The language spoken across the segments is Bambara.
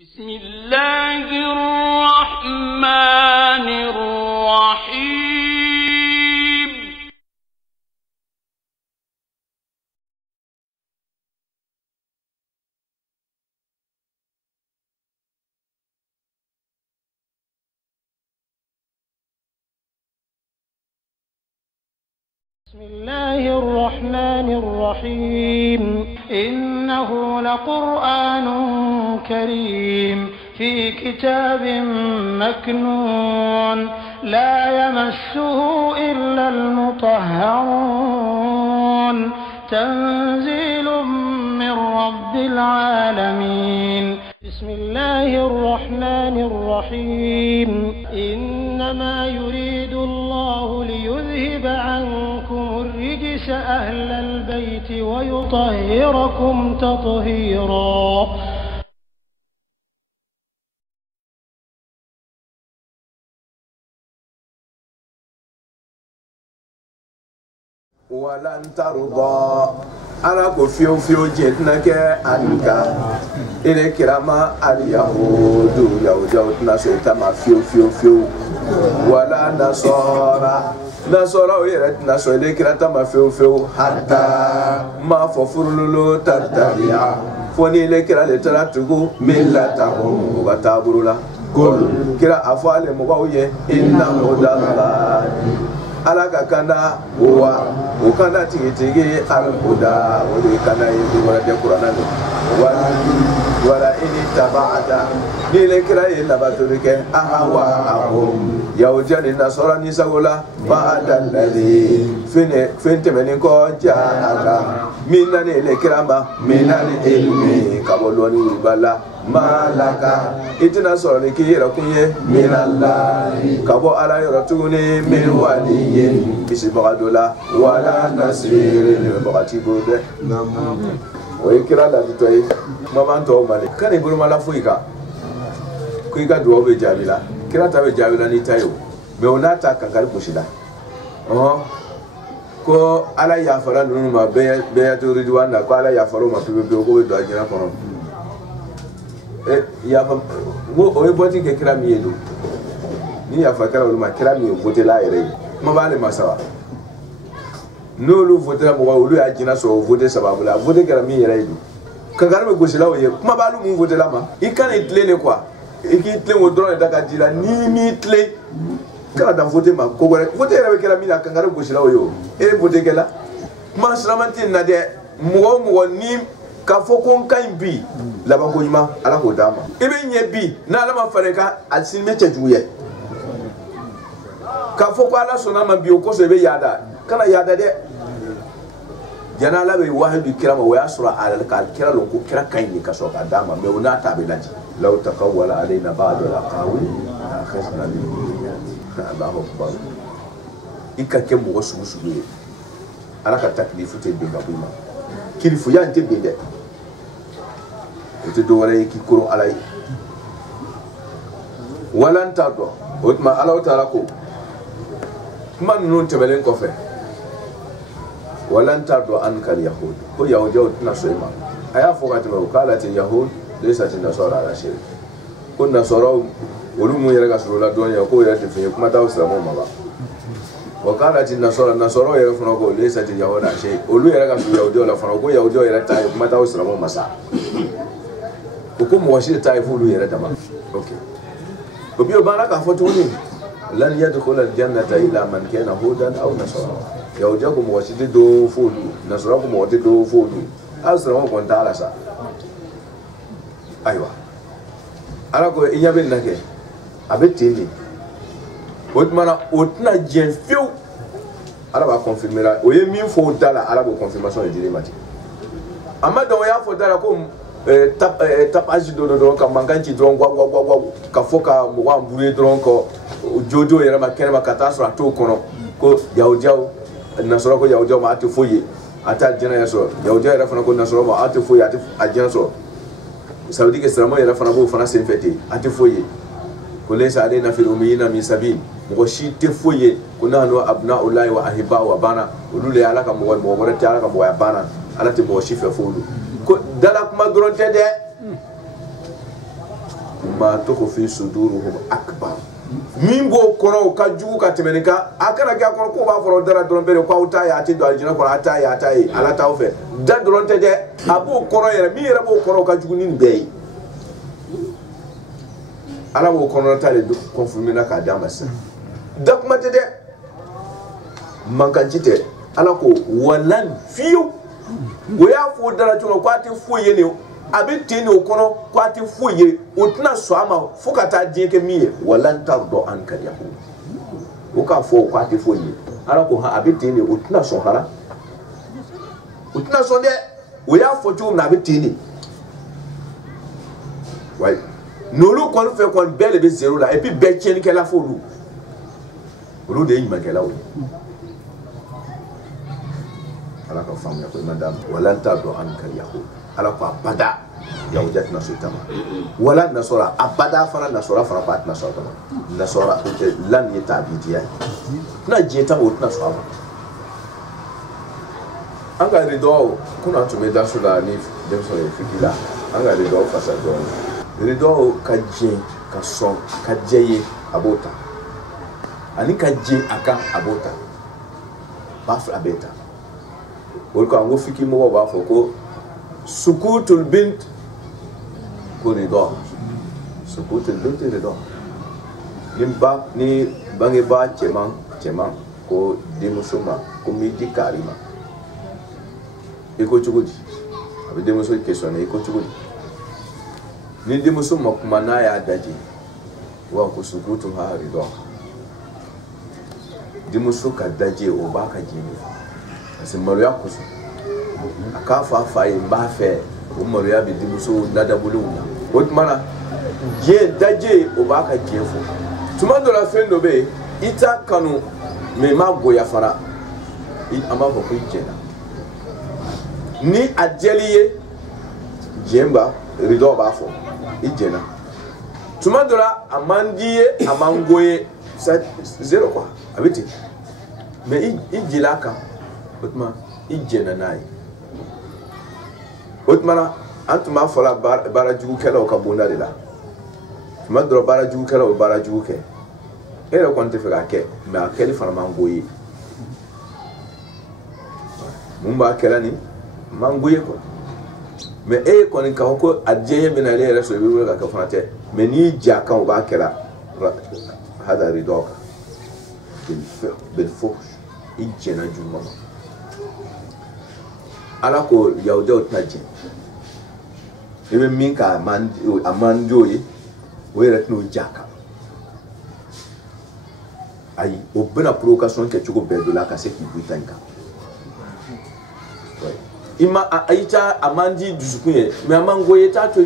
بسم الله الرحمن الرحيم بسم الله الرحمن الرحيم إنه لقرآن كريم في كتاب مكنون لا يمسه إلا المطهرون تنزيل من رب العالمين بسم الله الرحمن الرحيم إنما يريد الله ليذهب عنكم الرجس أهل البيت ويطهركم تطهيرا ولن ترضى أنا كفيو فيو جتنك أنك إلى كرامة اليهود يهودنا سيتما فيو ولا نصارى ويرتنا سوى كراتما فيو حتى ما ففرلو تتبع فوني لكرا لتراتكو ملتهم وتابرولا كل كرا أفعال مباوية إن هدى الله alaka kana wa ukana tigi al-huda wali kana yi wala de qur'ana wala ini tabada ni le kira illa baturike ahawa ahum yawjani nasara ni sagola ba'da alladhi finte meni ko jaaka minani le kirama minani ilmi kaboloni bala malaka itina sɔrɔ ni k'i yɛrɛ kun ye minallahi ka bɔ ala yɔrɔ tuguni min waliyin bisibaga dɔ la wala nasiri dɛmɛbaga t'i bolo dɛ o ye kira laditɔ ye kuma b'an tɔw ma de kan'i bolomala foyi kan ko i ka duwawu bɛ jaabi la kira ta bɛ jaabi la n'i ta ye o mɛ o n'a ta kankari gosi la ko ala yafara ninnu ma bɛɛ to ridiwan na ko ala yafara o ma pewu-pewu ko bɛ don a jinɛ kɔnɔ yafa o ye bɔti kɛ kira min ye don ni yafa kɛra olu ma kira min ye voté la yɛrɛ ye kuma b'ale ma saba n'olu voté la mɔgɔ olu y'a jina sɔrɔ o voté sababu la voté kɛra min yɛrɛ ye don kankari bɛ gosi la o ye kuma b'alu mun voté la ma i kana i tilen de quoi i k'i tilen o dɔrɔn de da ka di la n'i m'i tilen kana dan voté ma ko wɛrɛ voté yɛrɛ bɛ kɛra min na kankari gosi la o ye o e ye voté kɛ la kuma silaman tɛ na dɛ mɔgɔ o mɔgɔ ni k'a fɔ ko n ka ɲi bi laban ko ɲuman ala k'o d'a ma i bɛ ɲɛ bi n'ala ma fara i kan a sini bɛ cɛjugu ye k'a fɔ ko ala sɔnna ma bi o kosɔn i bɛ yaada kana yaada dɛ yanni ala bɛ wahidu kira ma o y'a sɔrɔ a ka kira lɔn ko kira ka ɲi de ka sɔrɔ k'a d'a ma mɛ o n'a ta bɛ lajɛ law taqawwala alayna ba'du al-aqawil akhadna minhu Allahu akbar i ka kɛ mɔgɔ sugu ye ala ka taklifu tɛ bin ka bɔ i ma kilifuya n tɛ bin dɛ o tɛ dɔwɛrɛ ye k'i koron ala ye wala n t'a dɔn o tuma ala taala ko kuma ninnu tɛmɛlen kɔfɛ wala n t'a dɔn an ka yahud ko yahudiyaw tɛna sɔn i ma a y'a fɔ ka tɛmɛ o k'a la ten yahud laysat nasara ala shay ko nasaraw olu mun yɛrɛ ka surun la dɔɔnin ye k'o yɛrɛ tɛ fɛn ye kuma t'aw silamɛw ma ba wa kala ti nasara yɛrɛ fana ko laysat yahuda shay olu yɛrɛ ka surun yahudiyaw la fana ko yahudiyaw yɛrɛ ta ye kuma t'aw silamɛw ma sa o ko mɔgɔ si ta ye f'olu yɛrɛ dama ok o bi o b'ala k'a fɔ tuguni lan yadkhula aljannata illa man kana hudan aw nasara yahudiya ko mɔgɔ si tɛ don f'olu nasara ko mɔgɔ tɛ don f'olu aw silamɛw kɔni t'a la sa ayiwa ala ko i ɲɛ bɛ nin na kɛ a bɛ ten de o tuma na o tɛna diɲɛ fiyewu ala b'a confirmer o ye min fɔ o da la ala b'o confirmation de di ne ma ten a ma dɔn o y'a fɔ da la ko tapage dɔ dɔrɔn ka mankan ci dɔrɔn wa ka fɔ ka mɔgɔ embrouiller dɔrɔn ka jojo yɛrɛ ma kɛnɛma ka taa sɔrɔ a t'o kɔnɔ ko yahudiyaw nasara ko yahudiyaw ma a tɛ foyi ye a tɛ alijɛnɛ yɛrɛ sɔrɔ yahudiyaw yɛrɛ fana ko nasara ma a tɛ foyi ye a tɛ alijɛnɛ sɔrɔ ça veut dire que silamɛw yɛrɛ fana b'o fana senfɛ ten a tɛ foyi ye ko laysa alayna fil ummiyina min sabil mɔgɔ si tɛ foyi ye ko nahnu abna'ullahi wa ahibba'uhu a banna olu le ye ala ka mɔgɔ wɛrɛ tɛ ala ka mɔgɔya banna ala tɛ mɔgɔ si fɛ fo olu ko dala kuma dɔrɔn tɛ dɛ ma tukhfi suduruhum akbar min bo kono ka jugu ka temenika akara ga kono ko ba foro dara don bere ko uta ya ti do aljina ko ata ya tai ala taw fe da don te de abu kono yere mi yere bo kono ka jugu nin be ala bo kono ta le confirmer na ka damasa da kuma te de man kan cite ala ko walan fiu wo ya fo dara tuno ko ati fo yene abi tini o kono ko ati fuye o tna so ama fukata dinke miye walan tardo an kal yahud o ka fo ko ati fuye ara ko ha abi tini o tna so hara o tna so de o ya fo tu na abi tini ouais nolu kon fe kon bele be zero la et puis be tieni ke la fo lu de yima ke la o ala ka famu ko madam walan tardo an kal yahud ala ko abada yahudat nasutama wala nasora abada fana nasora fana pat nasora tama nasora ute lan yetabidiya na jeta o nasora anga rido kuna tumeda sula ni demso fikila anga rido fasa do rido kaje ka son kajeye abota ani kaje aka abota bafra beta wolko ango fiki mo ba foko sukutul bint ko rido sukutul bint rido ni bange ba cheman ko demusuma ko midi karima iko chugudi abi demuso kesone iko chugudi ni demusuma kuma na ya daji wa ko sukutu ha rido demuso ka daji o ba ka jini asimaru ya kusu akafa fa ba fe umaru ya bi dimuso nada bulu otmana je daje o ba ka jefo tumando la fendo be ita kanu me ma goya fara ama ko jena ni ajeliye jemba rido ba fo ijena tumando la amandiye amangoye zero quoi abiti me ijilaka otma ijena nai otmana antuma fola barajugu kala o kabunda de la tuma dro barajugu kala o barajugu ke ere konte fera ke me akeli fara mangoyi mumba kala ni mangoyi ko me e konin ka ko adjeye benale ere so bibu ka fante me ni jaka o ba kala hada ridoka bil fuhsh ijena jumma ala ko yawdo taje ebe minka amanjoyi wera tno jaka ay obena provocation ke chuko bedo la kase ki butanka ima aita amandi dusukunye me amangoye tato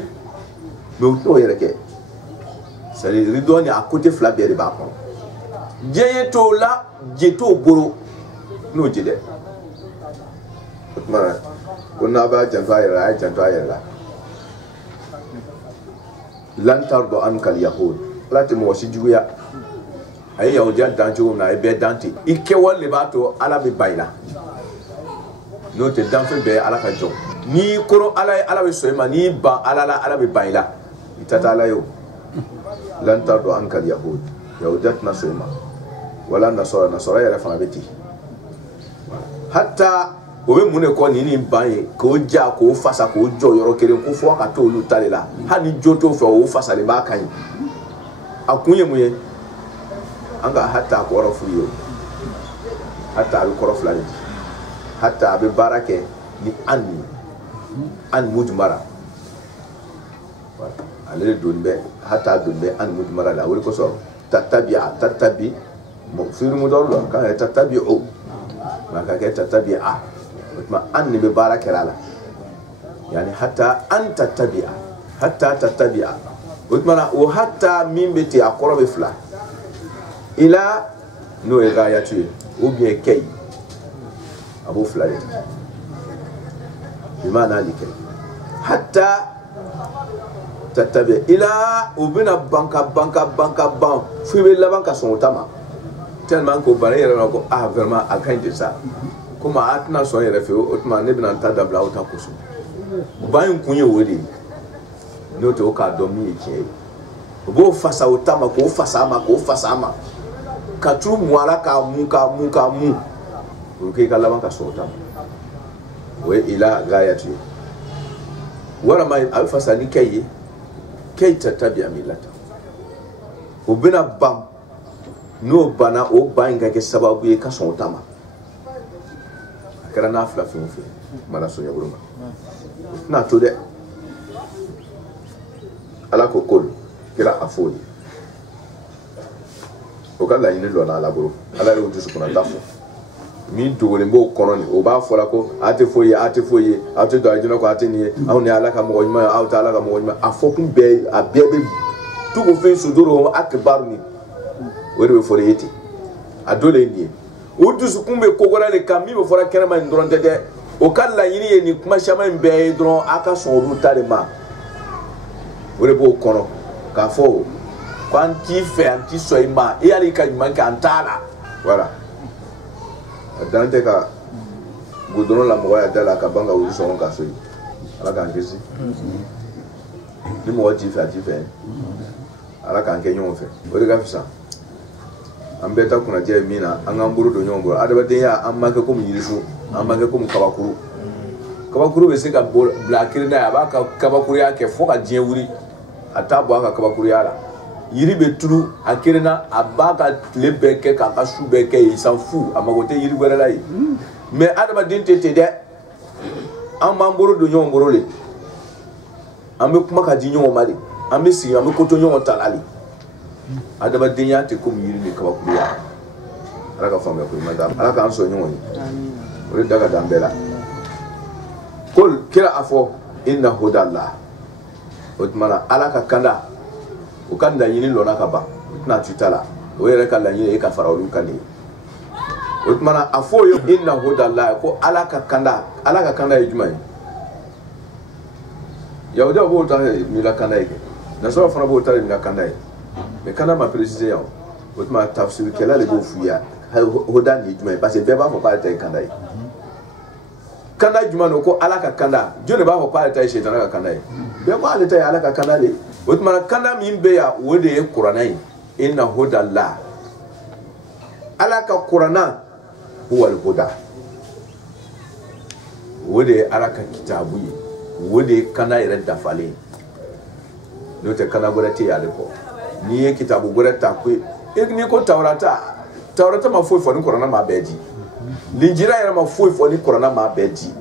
me utno yere ke sali ridoni a côté flabere ba ko jeye to la jeto boro no jede otmara kuna ba janfayra ay janfayra lan tardo ankal yahud lati mo sijuya ay yahudiya danjo na e be danti ike wolle bato ala be bayla no te danfe be ala ka jo ni koro ala be soyma ni ba ala be bayla itata ala yo lan tardo ankal yahud yahudat na soyma wala nasara ya fa beti hatta o be mune ko ni baye ko ja ko fasa ko jo yoro kere ko fo ka to lu talela hani joto fo o fasa le ba kan akunye muye anga hatta ko ro fuyo hatta al ko ro fulani hatta be barake ni an mujmara ale donbe hatta donbe an mujmara la wol ko so tatabi mo firu mudallo ka tatabi'u maka ka tatabi'a ma anni be baraka lala yani hatta an tattabi'a utmana o hatta min beti akoro be fla ila no e gayatu ou bien kay abu fla de bimana likay hatta tattabi ila ubina banka fu be la banka son tama tellement ko barrière ko vraiment a gain de ça kuma atna so yere fe otma ne bina ta dabla uta kusu bayin kunye wodi no to ka domi ke bo fasa utama ko fasama ka tu mwala ka mu ke kala man ka sota wa ila gayati wala mai al fasani kai tatabia milata ubina bam no bana o banga ke sababu e ka sota ma kara na fla fi mala so yaguruma na to de ala ko kol kira afoni o kala yini lo na laburo ala ro tusu kuna tafo mi dogole mbo kononi o ba fola ko ate foye ate do ajina ko ate ni awni ala ka mo nyima awta ala ka mo nyima afokun be abebe tugo fe suduro akbar ni wori be fore yeti adole ni o dusu kumbe kogora le kami be fora kerema ndron tete o kala yini ye ni kuma shama mbe dron aka so ru tarema wori bo kono ka fo kwanti fe anti soima e ali ka manka antala voilà dante ka goudron la moya dala ka banga wu so ka so ala ka ngesi ni mo ti fe ala ka nke nyon fe o de ga fisa ambeta kuna je mina an amburu do nyon boro adaba den ya amma ka ko mu yirisu amma ka ko mu kabakuru be se ka blakiri na ya ba ka kabakuru ya ke fo ka je wuri atabo aka kabakuru ya la yiri be tulu akirina abaka lebeke ka kasu beke il s'en fout amagote yiri gwala yi mais adama dinte de amamboro do nyon borole ambe kuma ka di nyon mali ambe si ambe koto nyon talali adama dinya te ko yiri ne ka bakuriya ala ka fambe ko manda ala ka anso nyon ni ore daga dambela kol kira afo inna hudallah utmana ala ka kanda ukanda yini lona ka ba na tutala o yere ka la yini e ka farawlu kani utmana afo yo inna hudallah ko ala ka kanda e jumai yawda bo ta mi la kanda e na so fana bo ta mi la kanda e me kana ma préciser yo utmana tafsir kala le bo fuya hudan ni jumai parce que be ba fo pa ta kanda e kanda juma no ko ala ka kanda jone ba fo pa ta shaytan ka kanda e be ko ala ta ala ka kanda le utmana kanda min be ya wode e qur'anai inna hudallah ala ka qur'ana huwa al-huda wode ala ka kitabu wode kana ire dafale no te kana gora te yale ko ni e kitabu gora ta ko ni ko tawrata ma foi fo ni qur'ana ma beji linjira ira ma foi fo ni qur'ana ma beji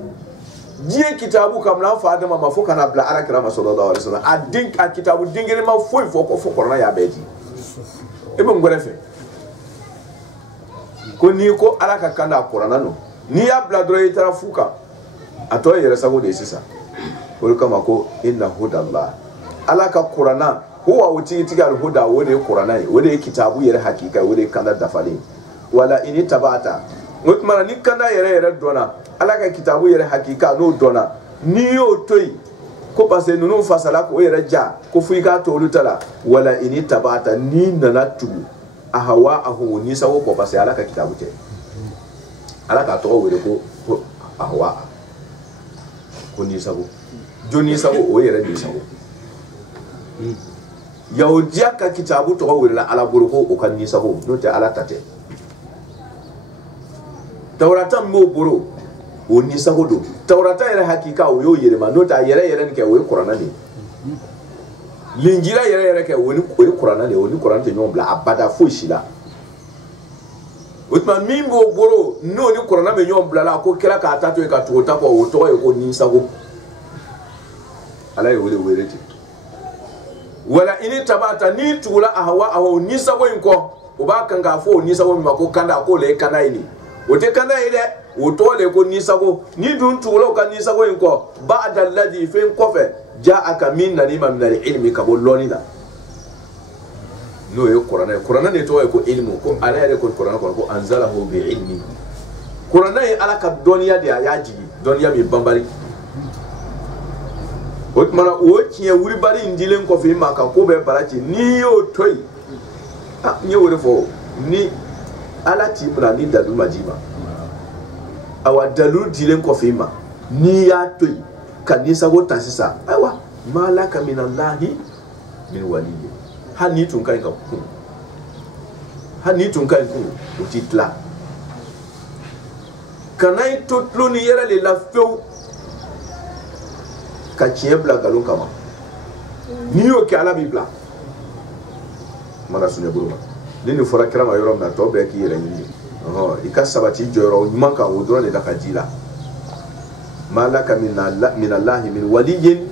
jiye kitabu kam na fa adama ma fo kana bla ala kira ma sallallahu alaihi wasallam adin ka kitabu dingere ma foi fo ko fo qur'ana ya beji e mo ngore fe ko ni ko ala ka kanda qur'ana no ni ya bla dro itara fuka ato yere sago de sisa ko kama ko inna hudallah ala ka qur'ana huwa wuti tigal huda wode qur'ana wode kitabu yere hakika wode kanda dafali wala ini tabata mutmana ni kanda yere dona ala ka kitabu yere hakika no dona ni yo toyi ko parce nunu fasala ko yere ja ko fuika to lutala wala ini tabata ni nanatu ahawa ahu ni sawo ko parce ala ka kitabu te ala ka to wele ko ahawa ko ni sawo joni sawo o yere ni sawo yawdiya ka kitabu to wele ala buru ko o kan ni sawo no te ala tate tawrata mo buru o ni sawo do tawrata yere hakika o yo yere ma no ta yere nke o qur'ana ni linjira yere ke woni qur'ana le woni qur'an te nyombla abada fo shila utma mimbo boro no ni qur'ana me nyombla la ko kila ka tato e ka to ta ko o to e ko ni sago ala e wele ti wala ini tabata ni tula ahwa aho ni sago inko o ba kan ga fo ni sago mi ko kanda ko le kana ini o te kana ile o to le ko ni sago ni dun tula ka ni sago inko ba'da alladhi fi qafa ja'aka min nanima min al-ilmi ka bolloni da no e qur'ana ne to e ko ilmu ko ala ya ko qur'ana ko anzalahu bi ilmi qur'ana e ala ka doniya de ya jigi doniya mi bambari o mana o kiye wuri bari ndilen ko fi maka ko be barachi ni yo toy ni wori fo ni ala ti mura ni dalu majima awa dalu dilen ko fi ma ni ya toy kanisa go tasisa aiwa malaka minallahi min waliyyi hani tun kan ka kun hani tun kan kun o titla kanai totlo ni yera le la feu ka tiebla galon kama ni yo ke ala bibla mala sunya buruma ni fora krama yoro na to be ki yera ni ika sabati joro maka wodro ne da kajila malaka min Allah min waliyin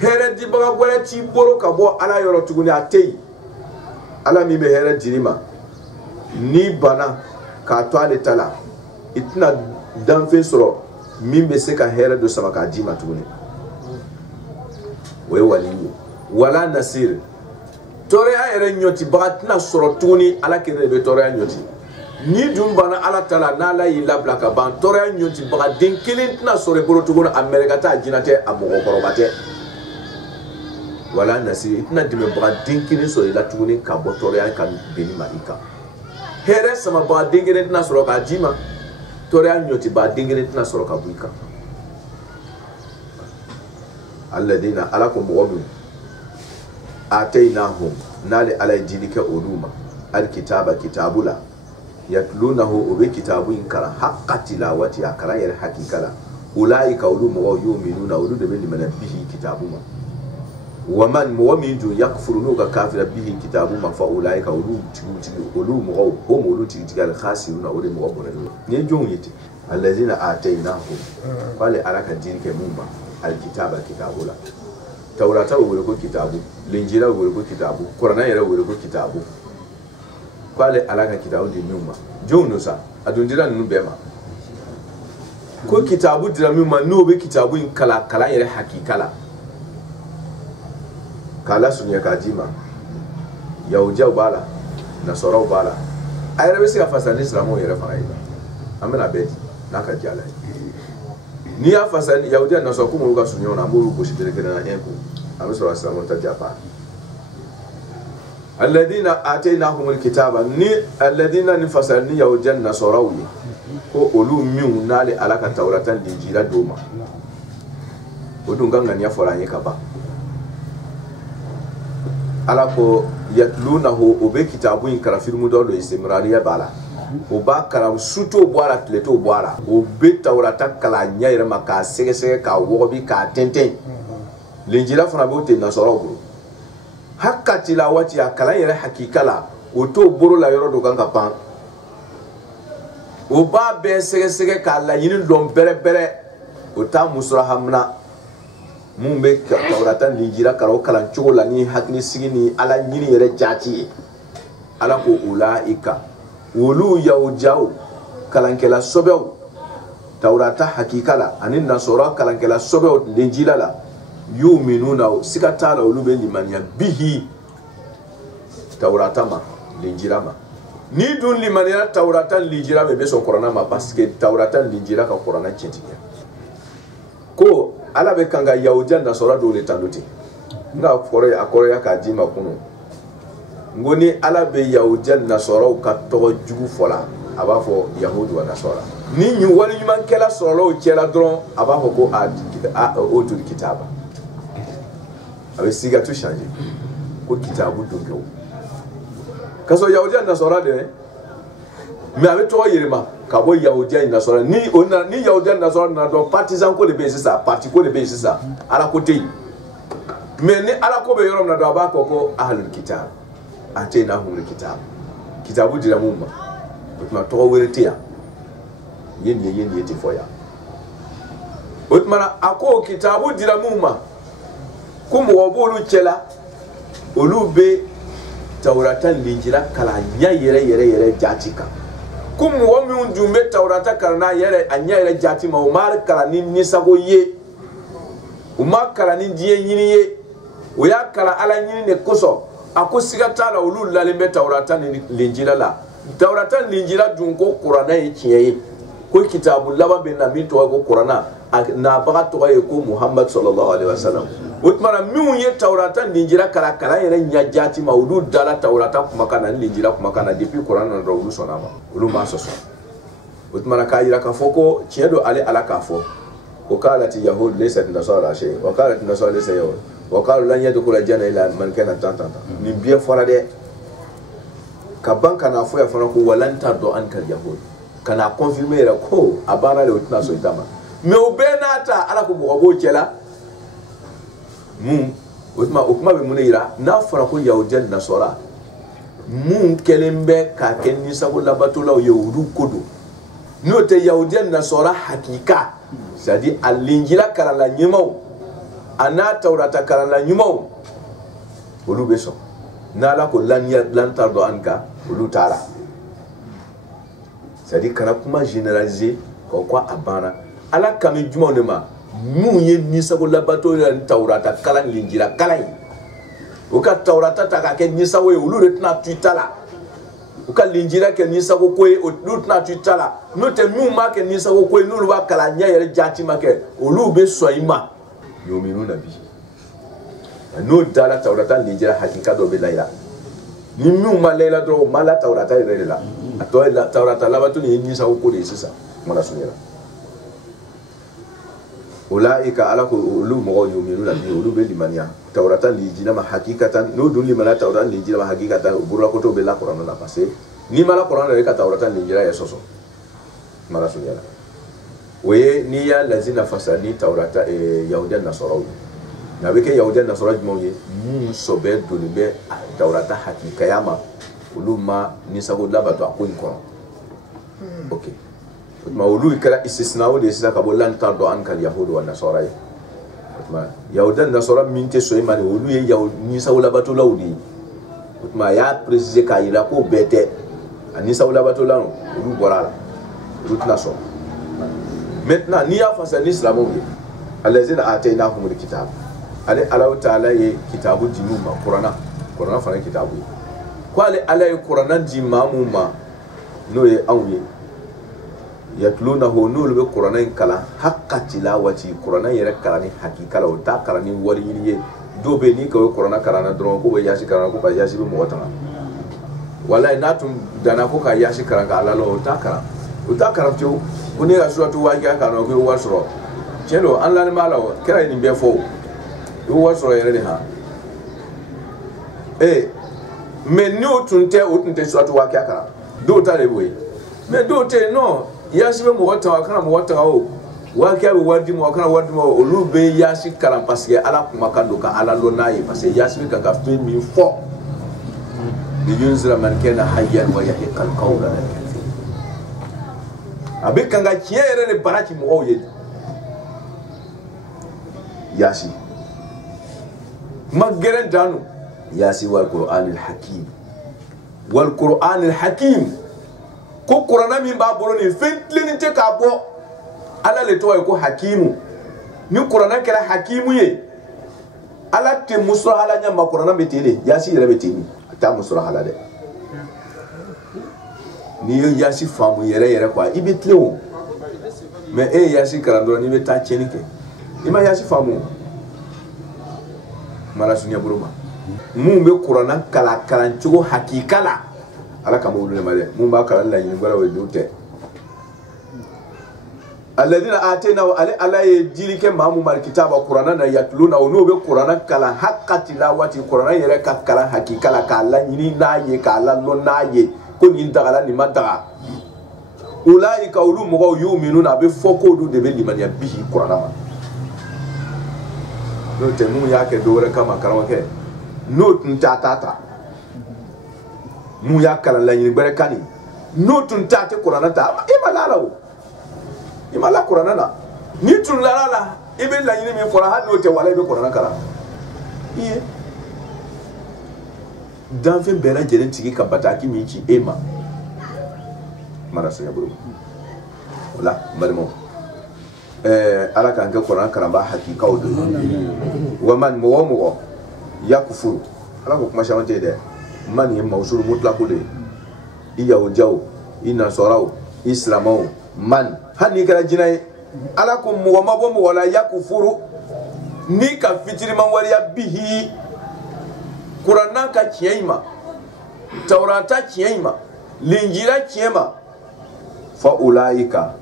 here di baga gwara ti boro ka bo ala yoro tuguni atei ala mi be here dirima ni bana ka to ale tala itna dan fe soro min be se ka here do sama ka jima tuguni we waliyu wala nasir tore ayere nyoti baga tna soro tuguni ala kene be tore nyoti ni dum bana ala tala na la yila blaka ban tore nyoti baga den kelin tna soro boro tuguni amerika ta jinate amogo korobate wala nasir itna dime baga den kelin soro la tuguni ka bo tore ay kan beni marika here sama baga den kelin tna soro ka jima tore nyoti baga den kelin tna soro ka buika alladina alakum wabin atainahum nali alay jidika uluma alkitaba kitabula yatlunahu ubi kitabu inkara haqqa tilawati akara yar hakikala ulaika ulum wa yu'minuna ulud bil manbihi kitabuma waman mu'minu yakfurunu ka kafira bihi kitabuma fa ulaika ulum wa hum ulud tigal khasiruna ulum wa buradu ne jongiti alladina atainahum wale alaka jidika mumma alkitaba kitabula taurata wuri ko kitabu linjira wuri ko kitabu qur'ana yara wuri ko kitabu kwale alaka kitabu di nyuma jono sa adundira nunu bema ko kitabu dira nyuma no be kitabu in kala yara hakikala kala sunya kajima yauja bala nasara bala ayra be siga fasani islamu yara faraida amena beti naka jala ni ya fasani yauja nasara ko mo ga sunya na mo ko shibere kana enko amesura islamu tajapa alladina atainahum alkitaba ni alladina nifasani yauja nasara wi ko olu miu nale alaka tauratan linjira doma odunga ngani ya foranye kaba alako yatlunahu obe kitabu in karafirmu do istimrariya bala oba karam suto boara tleto boara obe taurata kala nyaira maka sege ka wobi ka tenten linjira fana bote nasara buru hakka tilawati ya kala yere hakikala oto boro la yoro do ganga pan oba be sege ka la yinin dom bere ota musra hamna mumbe tauratan linjira karo kalan chogo la ni hakni sigini ala nyini yere jati ala ko ulaika wulu yaujau kalankela sobew taurata hakikala anin nasora kalankela sobew linjila la yu'minuna sikatala ulube limania bihi taurata ma linjira ma ni dun limania taurata linjira be so korona ma parce que taurata linjira ka korona chintiya ko ala be kanga yauja nasora do le tanduti nga akore ya ka jima kunu ngoni ala be yauja nasora ka to jugu fola aba fo yahudu wa nasora ni nyu wali man kela solo kela dron aba fo ko a otu kitaba abe siga tu changer ko kitabu dungo kaso yauja nasora de mais abe to yirima ka bo yahudia nasora ni yahudia nasora na do partisan ko le be ça parti ko le be ça ala côté mais ni ala ko be yorom na do ba ko ahlul kitab atainahum kitab kitabu dira mumma otma to weretia yeni yeti foya otmana ako kitabu dira mumma kum wobulu chela olube tawratan linjira kala nya yere jatika kum womi undumbe taurata karna yere anya yere jati ma umar karani ni sago ye umar karani diye nyini ye uya kala ala nyini ne koso akusiga tala ulul lalimbe taurata ni linjira la taurata linjira dunko qur'ana ye kiye ko kitabu laba be nabi to ko qur'ana na baga to ko muhammad sallallahu alaihi wasallam utmara miu ye taurata linjira kala yere nya jati ma ulul dala taurata kuma kana linjira kuma kana depuis qur'ana do ulu sonama ulu ma soso utmara kayira ka foko chiedo ale ala ka fo وقالت اليهود ليست نصارى شيء وقالت النصارى ليس يهود wa qalu lan yadkhula janna illa man kana tantanta ni biya farade kaban kana fo ya fana ko walan tardo an kal yahud kana confirmer ko abana le utna so itama me obenata ala ko bo kela ukuma be munira na fara ko yahudiyan nasara kelembe ka ken ni sabo labatula yahudu kodo no te yahudiyan nasara hakika c'est-à-dire alinjila karala nyimau ana taurata karala nyimau olu beso nala ko lan tardo anka olu tara c'est-à-dire kana kuma généraliser ko quoi abana ala kami juma ne ma ye ni sabo labato ya taurata kala linjira kala o ka taurata ta ka ke ni sabo olu retna tuitala o ka linjira ke ni sabo ko o retna tuitala no te mu ma ke ni sabo ko no ba kala nya yere jati ma ke olu be soima yo minu nabi no dala taurata linjira hakika do be laila ni mu ma laila do mala taurata yere la ato la taurata labato ni sabo ko de sisa mala sunira ulaika ala ko ulu mo yu'minuna bi ulu be limaniya tawratan li jinama hakikatan no dun limana tawratan li jinama hakikatan burra ko to be la qur'an na passé ni mala qur'an re ka tawratan li jira ya soso mala sunyala we ni ya lazina fasani tawrata yahudiyan nasarawi na be ke yahudiyan nasarawi mo ye sobe dun be tawrata hakikayama ulu ma ni sago labato akoni ko okay ma ulu ikra istisna'u de sisa kabo lan tardo an kal yahud wa nasara ma yahudan nasara minte so imani ulu ye yahud ni sawla bato lawdi ma ya préciser ka ila ko bete ani sawla bato lanu ulu borala ulu naso maintenant ni ya fasa ni islamu allazina atainahumul kitab ale Allah ta'ala ye kitabu dinuma qur'ana fara kitabu ko ale ala ye qur'ana dimamuma no ye anwi yatlunahu nul be qur'ana kala haqqa tilawati qur'ana yere kalani hakika la ta kalani wari yini do be ni ko qur'ana kalana dron ko be yasi kalana ko ba yasi be mota wallahi natum dana ko ka yasi kalanga ala lo ta kala o ta kala to ko ne ga suratu waqi'a kana ko wasro chelo an la mala kera ni be fo o wasro yere ha mais ni o tunte suratu waqi'a kana do ta le boy mais do te non yasi be mota kana mota o waqi'a be wadi mo kana wadi mo olu be yasi kalam parce que ala kuma kando ka ala lo nayi parce que yasi be ka fe mi fo ni yunzira man kana hayyan wa yahiqal qawla abe kanga kiere ne baraki mo o ye yasi magere danu yasi wal qur'anil hakim ko qur'ana min ba bolo ni fentleni te ka bo ala le to ko hakimu ni qur'ana kala hakimu ye ala te musra ala nya ma qur'ana betele yasi yere betini ta musra ala de ni yasi famu yere kwa ibetlewo mais yasi karando ni beta chenike ima yasi famu mala sunya buruma mu be qur'ana kala chugo hakikala ala kama ulu male mu ba kala la yin gwara we dute alladina atena wa ala yajirike mamu mal kitaba qur'ana na yatluna wa no be qur'ana kala haqqa tilawati qur'ana yere ka kala hakikala kala yini naye kala no naye ko yin dagala ni madaga ulaika ulum go yu'minuna be foko du de be limaniya bihi qur'ana ma no te mu yake dore kama karamake no tata mu ya kala la yin barakani no tun tate qur'ana ta imala qur'ana na ni tun la ibe la yin mi fora ha no te wala be qur'ana kala iye dan fe bela jere tigi ka bataki mi ci ema mara so ya buru wala malmo ala kan ga qur'ana kala ba hakika o do wa man mo yakufuru ala ko kuma shamante de man yi mawsul mutlaqu de iyaw jaw ina soraw islamaw man hani kala jinay ala ko mo mabo mo wala yakufuru ni ka fitiri man wariya bihi qur'ana ka kiyema tawrata kiyema linjira kiyema fa ulaika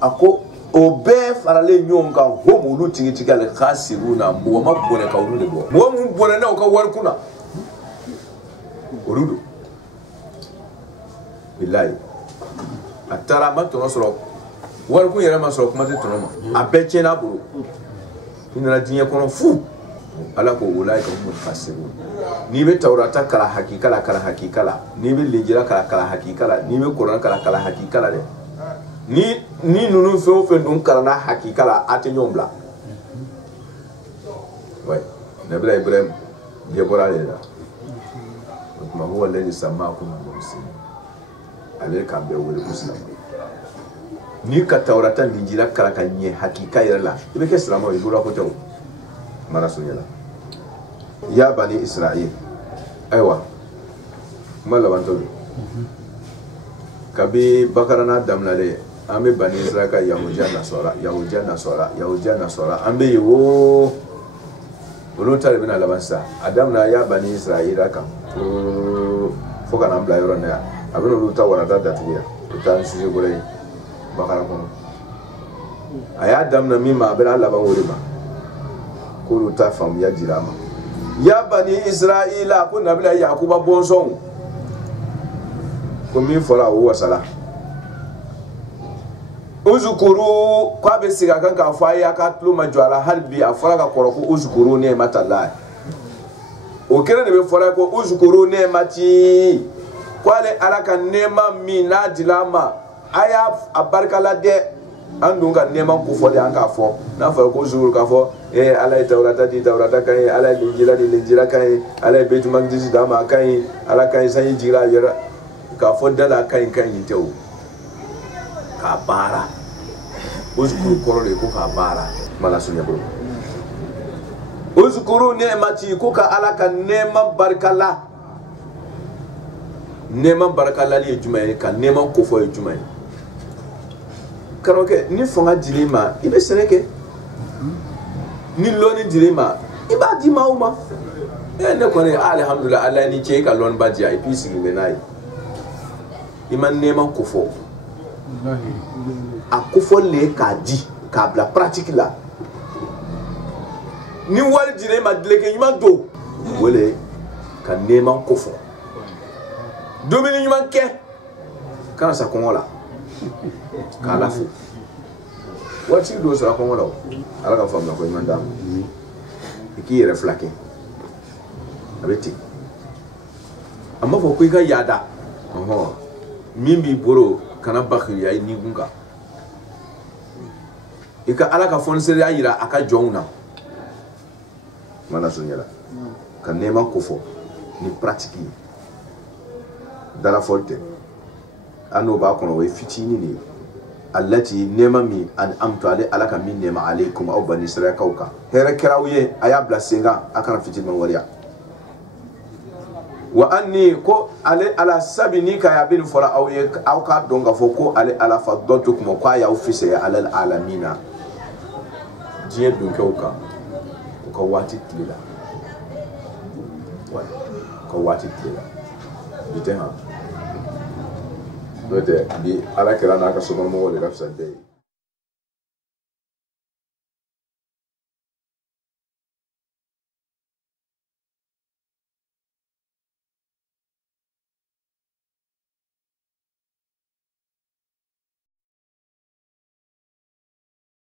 ako o bɛɛ faralen ɲɔgɔn kan homo olu tigitigi ale khasiruna mɔgɔ ma bɔnɛ ka olu de bɔ mɔgɔ mun bɔnɛ n'aw ka wari kunna olu don bilayi a taara a ma tɔnɔ sɔrɔ wari kun yɛrɛ ma sɔrɔ kuma tɛ tɔnɔ ma a bɛɛ tiɲɛna a bolo i nana diɲɛ kɔnɔ fu ala ko wulayi ka humul khasirun n'i bɛ tawurata kala hakika la kala hakika la n'i bɛ linjira kala hakika la n'i bɛ kuranɛ kala hakika la dɛ ni ninnu fɛn o fɛn dun kalanna hakika la a tɛ ɲɔgɔn bila ouais nabila ibrahim je bɔra ale la o tuma huwa alladhi sammakum muslimin ale kan bɛɛ wele ko silamɛ ni ka tawurata linjira kala ka ɲɛ hakika yɛrɛ la i bɛ kɛ silamɛ ye i bɔra ko tɛ o mara sunyala ya bani israil aywa kuma labantɔ don kabi bakarana daminale an bɛ bani israil ka yahudiya nasɔra an bɛ yen o olu ta de bɛna laban sisan a daminɛ ya bani israil kan fo ka n'an bila yɔrɔ in na yan a bɛna olu ta warada datugu yan u taa ni sujet bɔra yen bakara kɔnɔ a y'a daminɛ min ma a bɛna laban o de ma k'olu ta faamuya dira a ma ya bani israila ko nabila yakuba bɔnsɔnw ko min fɔra o wasala uzukuru k'a bɛ segin a kan k'a fɔ a ye a ka tulo ma jɔ a la hali bi a fɔra ka kɔrɔ ko uzukuru ni'matallahi o kɛra de bɛ fɔra ko uzukuru ni'mati ko ale ala ka nɛɛma min n'a dila a ma a y'a barikala dɛ an dun ka nɛɛma kofɔli an k'a fɔ n'a fɔra ko uzukuru k'a fɔ ala ye tawurata di tawurata ka ɲi ala ye linjira di linjira ka ɲi ala ye betumagidisi d'a ma a ka ɲi ala ka ɲi sanji jigira a yɛrɛ k'a fɔ da la a ka ɲi tɛ o k'a baara uzukuru kɔrɔ de ko k'a baara mala sunya bolo uzukuru ni'mati ko ka ala ka nɛɛma barikala nɛɛma barikalali ye jumɛn ye ka nɛɛma kofɔ ye jumɛn ye karamɔgɔkɛ ni fanga dir'i ma i bɛ sɛnɛ kɛ ni lɔnni dir'i ma i b'a di maaw ma ne kɔni alihamudulila ala ni ce i ka lɔnni ba di yan i b'i sigi bɛ n'a ye i ma nɛɛma kofɔ a kofɔli le k'a di k'a bila pratique la ni wari dir'i ma dileke ɲuman don wele ka nɛɛma kofɔ dumuni ɲuman kɛ kana sa kɔngɔ la k'a lafo waati dɔw sɔrɔ kɔngɔ la o ala ka faamuya ko ɲuman d'a ma i k'i yɛrɛ fila kɛ a bɛ ten a m'a fɔ ko i ka yaada min b'i bolo kana bakiriya i nikun kan i ka ala ka fɔnisɛriya yira a ka jɔnw na mana sunyala ka nɛɛma kofɔ ni pratique ye dalafɔli tɛ an n'o b'a kɔnɔ o ye fitinin de ye alati nɛɛma min ani amtu ale ala ka min nɛɛma aleikum aw bani israilakaw kan hɛrɛ kɛr'aw ye a y'a bila sen kan a kana fitinin waleya wa anni ko ale ala sabi ni ka ya bin fɔra aw ye aw ka dɔn k'a fɔ ko ale ala faddɔtukum ko a y'aw fisaya alal alamina diɲɛ dunkɛw kan u ka waati tile la u ka waati tile la bi tɛ han n'o tɛ bi ala kɛra n'a ka sokɔnɔmɔgɔw de ka fisa bɛɛ ye